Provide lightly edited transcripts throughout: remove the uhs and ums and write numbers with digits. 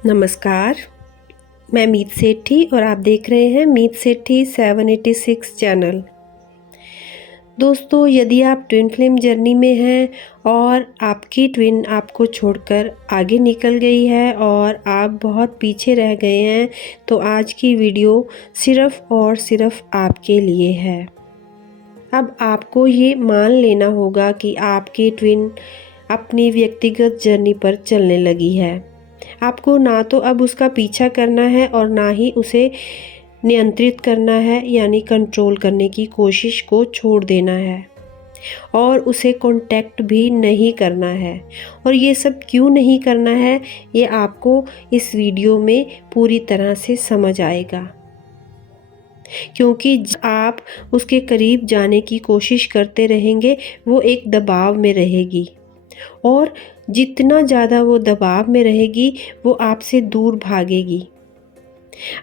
नमस्कार, मैं मीत सेठी और आप देख रहे हैं मीत सेठी 786 चैनल। दोस्तों, यदि आप ट्विन फ्लेम जर्नी में हैं और आपकी ट्विन आपको छोड़कर आगे निकल गई है और आप बहुत पीछे रह गए हैं, तो आज की वीडियो सिर्फ़ और सिर्फ़ आपके लिए है। अब आपको ये मान लेना होगा कि आपकी ट्विन अपनी व्यक्तिगत जर्नी पर चलने लगी है। आपको ना तो अब उसका पीछा करना है और ना ही उसे नियंत्रित करना है, यानी कंट्रोल करने की कोशिश को छोड़ देना है और उसे कांटेक्ट भी नहीं करना है। और ये सब क्यों नहीं करना है, ये आपको इस वीडियो में पूरी तरह से समझ आएगा। क्योंकि आप उसके करीब जाने की कोशिश करते रहेंगे, वो एक दबाव में रहेगी और जितना ज़्यादा वो दबाव में रहेगी, वो आपसे दूर भागेगी।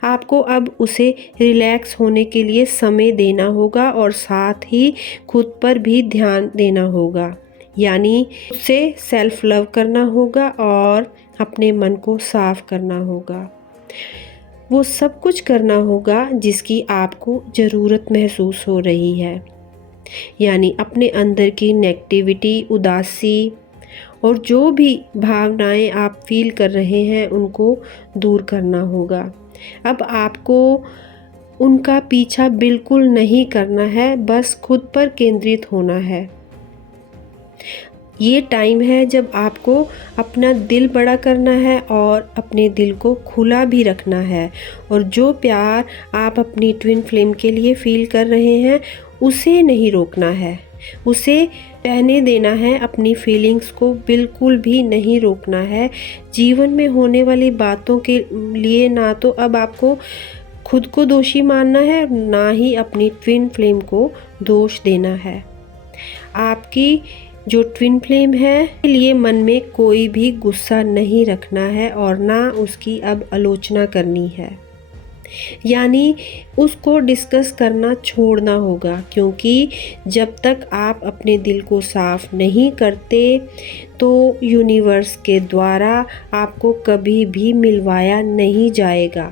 आपको अब उसे रिलैक्स होने के लिए समय देना होगा और साथ ही खुद पर भी ध्यान देना होगा, यानी उसे सेल्फ लव करना होगा और अपने मन को साफ करना होगा। वो सब कुछ करना होगा जिसकी आपको ज़रूरत महसूस हो रही है, यानी अपने अंदर की नेगेटिविटी, उदासी और जो भी भावनाएं आप फील कर रहे हैं उनको दूर करना होगा। अब आपको उनका पीछा बिल्कुल नहीं करना है, बस खुद पर केंद्रित होना है। ये टाइम है जब आपको अपना दिल बड़ा करना है और अपने दिल को खुला भी रखना है, और जो प्यार आप अपनी ट्विन फ्लेम के लिए फील कर रहे हैं उसे नहीं रोकना है, उसे रहने देना है। अपनी फीलिंग्स को बिल्कुल भी नहीं रोकना है। जीवन में होने वाली बातों के लिए ना तो अब आपको खुद को दोषी मानना है, ना ही अपनी ट्विन फ्लेम को दोष देना है। आपकी जो ट्विन फ्लेम है के लिए मन में कोई भी गुस्सा नहीं रखना है और ना उसकी अब आलोचना करनी है, यानी उसको डिस्कस करना छोड़ना होगा। क्योंकि जब तक आप अपने दिल को साफ नहीं करते तो यूनिवर्स के द्वारा आपको कभी भी मिलवाया नहीं जाएगा।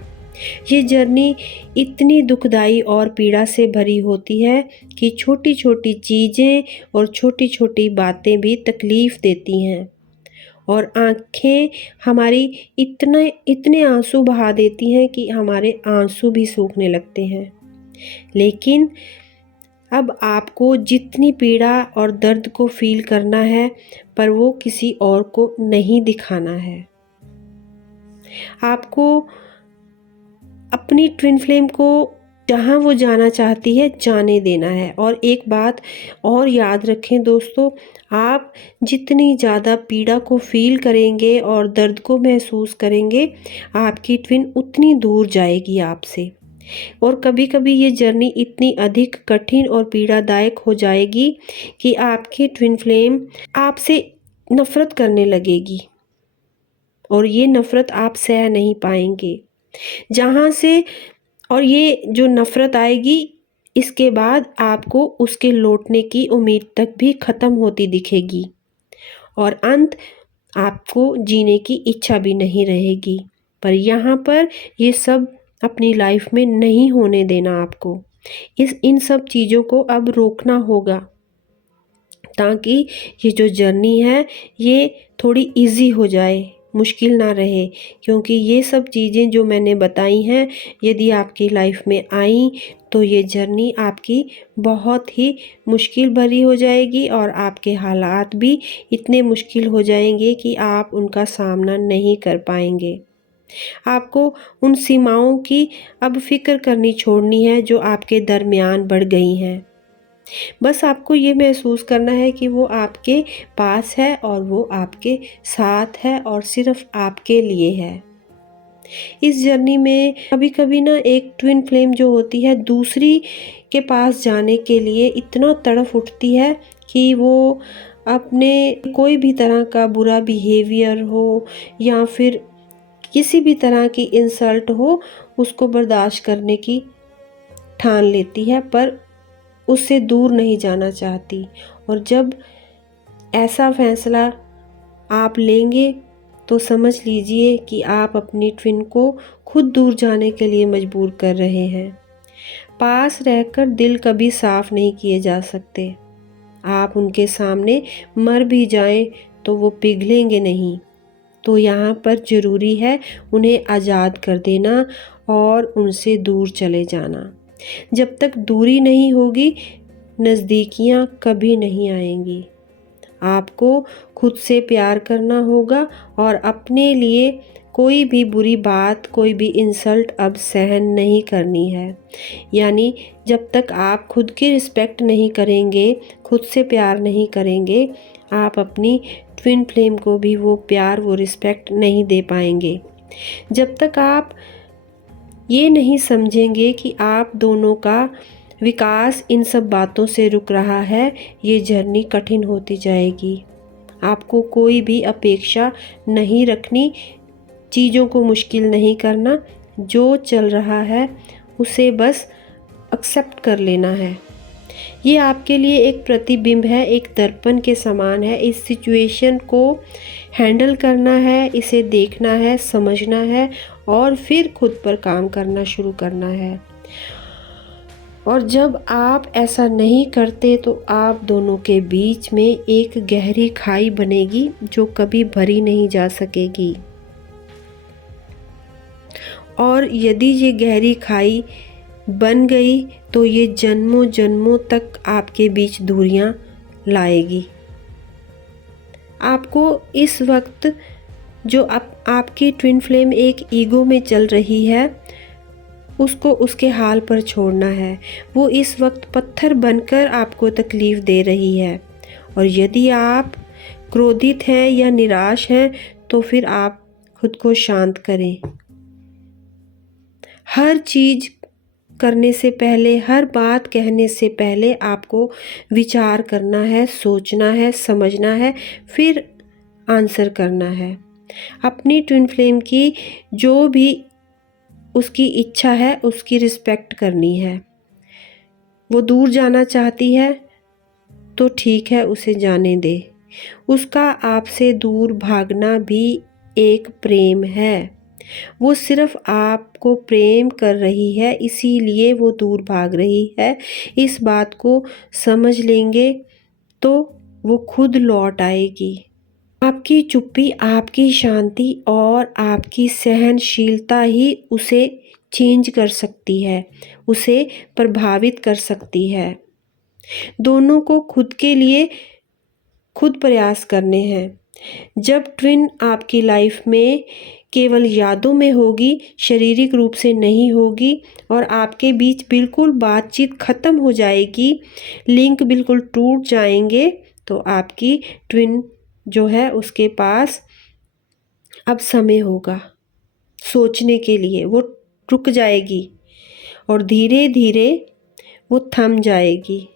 ये जर्नी इतनी दुखदाई और पीड़ा से भरी होती है कि छोटी छोटी चीज़ें और छोटी छोटी बातें भी तकलीफ़ देती हैं और आँखें हमारी इतने आंसू बहा देती हैं कि हमारे आंसू भी सूखने लगते हैं। लेकिन अब आपको जितनी पीड़ा और दर्द को फ़ील करना है, पर वो किसी और को नहीं दिखाना है। आपको अपनी ट्विन फ्लेम को जहाँ वो जाना चाहती है जाने देना है। और एक बात और याद रखें दोस्तों, आप जितनी ज़्यादा पीड़ा को फील करेंगे और दर्द को महसूस करेंगे, आपकी ट्विन उतनी दूर जाएगी आपसे। और कभी कभी ये जर्नी इतनी अधिक कठिन और पीड़ादायक हो जाएगी कि आपकी ट्विन फ्लेम आपसे नफ़रत करने लगेगी और ये नफ़रत आप सह नहीं पाएंगे। जहाँ से और ये जो नफ़रत आएगी, इसके बाद आपको उसके लौटने की उम्मीद तक भी ख़त्म होती दिखेगी और अंत आपको जीने की इच्छा भी नहीं रहेगी। पर यहाँ पर ये सब अपनी लाइफ में नहीं होने देना आपको। इन सब चीज़ों को अब रोकना होगा ताकि ये जो जर्नी है ये थोड़ी इजी हो जाए, मुश्किल ना रहे। क्योंकि ये सब चीज़ें जो मैंने बताई हैं, यदि आपकी लाइफ में आई तो ये जर्नी आपकी बहुत ही मुश्किल भरी हो जाएगी और आपके हालात भी इतने मुश्किल हो जाएंगे कि आप उनका सामना नहीं कर पाएंगे। आपको उन सीमाओं की अब फिक्र करनी छोड़नी है जो आपके दरमियान बढ़ गई हैं। बस आपको ये महसूस करना है कि वो आपके पास है और वो आपके साथ है और सिर्फ आपके लिए है। इस जर्नी में कभी कभी ना एक ट्विन फ्लेम जो होती है दूसरी के पास जाने के लिए इतना तड़फ उठती है कि वो अपने कोई भी तरह का बुरा बिहेवियर हो या फिर किसी भी तरह की इंसल्ट हो, उसको बर्दाश्त करने की ठान लेती है, पर उससे दूर नहीं जाना चाहती। और जब ऐसा फैसला आप लेंगे तो समझ लीजिए कि आप अपनी ट्विन को खुद दूर जाने के लिए मजबूर कर रहे हैं। पास रहकर दिल कभी साफ नहीं किए जा सकते। आप उनके सामने मर भी जाएं तो वो पिघलेंगे नहीं। तो यहाँ पर ज़रूरी है उन्हें आज़ाद कर देना और उनसे दूर चले जाना। जब तक दूरी नहीं होगी, नज़दीकियाँ कभी नहीं आएंगी। आपको खुद से प्यार करना होगा और अपने लिए कोई भी बुरी बात, कोई भी इंसल्ट अब सहन नहीं करनी है। यानी जब तक आप खुद की रिस्पेक्ट नहीं करेंगे, खुद से प्यार नहीं करेंगे, आप अपनी ट्विन फ्लेम को भी वो प्यार, वो रिस्पेक्ट नहीं दे पाएंगे। जब तक आप ये नहीं समझेंगे कि आप दोनों का विकास इन सब बातों से रुक रहा है, ये जर्नी कठिन होती जाएगी। आपको कोई भी अपेक्षा नहीं रखनी, चीज़ों को मुश्किल नहीं करना, जो चल रहा है उसे बस एक्सेप्ट कर लेना है। ये आपके लिए एक प्रतिबिंब है, एक दर्पण के समान है। इस सिचुएशन को हैंडल करना है, इसे देखना है, समझना है और फिर खुद पर काम करना शुरू करना है। और जब आप ऐसा नहीं करते तो आप दोनों के बीच में एक गहरी खाई बनेगी जो कभी भरी नहीं जा सकेगी। और यदि ये गहरी खाई बन गई तो ये जन्मों जन्मों तक आपके बीच दूरियां लाएगी। आपको इस वक्त जो आपकी ट्विन फ्लेम एक ईगो में चल रही है, उसको उसके हाल पर छोड़ना है। वो इस वक्त पत्थर बनकर आपको तकलीफ़ दे रही है। और यदि आप क्रोधित हैं या निराश हैं तो फिर आप खुद को शांत करें। हर चीज़ करने से पहले, हर बात कहने से पहले आपको विचार करना है, सोचना है, समझना है, फिर आंसर करना है। अपनी ट्विन फ्लेम की जो भी उसकी इच्छा है उसकी रिस्पेक्ट करनी है। वो दूर जाना चाहती है तो ठीक है, उसे जाने दे। उसका आपसे दूर भागना भी एक प्रेम है। वो सिर्फ आपको प्रेम कर रही है, इसीलिए वो दूर भाग रही है। इस बात को समझ लेंगे तो वो खुद लौट आएगी। आपकी चुप्पी, आपकी शांति और आपकी सहनशीलता ही उसे चेंज कर सकती है, उसे प्रभावित कर सकती है। दोनों को खुद के लिए खुद प्रयास करने हैं। जब ट्विन आपकी लाइफ में केवल यादों में होगी, शारीरिक रूप से नहीं होगी और आपके बीच बिल्कुल बातचीत ख़त्म हो जाएगी, लिंक बिल्कुल टूट जाएंगे, तो आपकी ट्विन जो है उसके पास अब समय होगा सोचने के लिए। वो रुक जाएगी और धीरे धीरे वो थम जाएगी।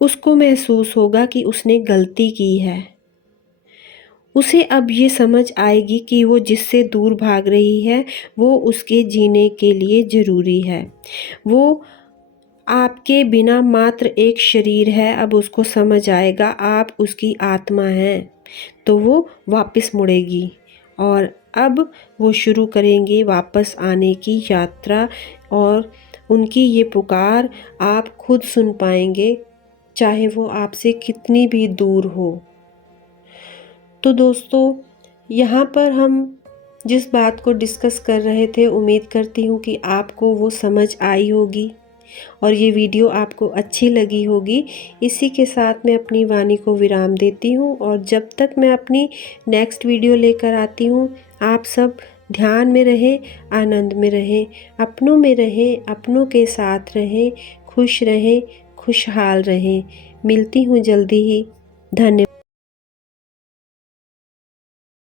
उसको महसूस होगा कि उसने गलती की है। उसे अब ये समझ आएगी कि वो जिससे दूर भाग रही है वो उसके जीने के लिए ज़रूरी है। वो आपके बिना मात्र एक शरीर है। अब उसको समझ आएगा आप उसकी आत्मा हैं, तो वो वापस मुड़ेगी और अब वो शुरू करेंगे वापस आने की यात्रा। और उनकी ये पुकार आप खुद सुन पाएंगे, चाहे वो आपसे कितनी भी दूर हो। तो दोस्तों, यहाँ पर हम जिस बात को डिस्कस कर रहे थे, उम्मीद करती हूँ कि आपको वो समझ आई होगी और ये वीडियो आपको अच्छी लगी होगी। इसी के साथ मैं अपनी वाणी को विराम देती हूँ और जब तक मैं अपनी नेक्स्ट वीडियो लेकर आती हूँ, आप सब ध्यान में रहें, आनंद में रहें, अपनों में रहें, अपनों के साथ रहें, खुश रहें, खुशहाल रहें। मिलती हूँ जल्दी ही। धन्यवाद।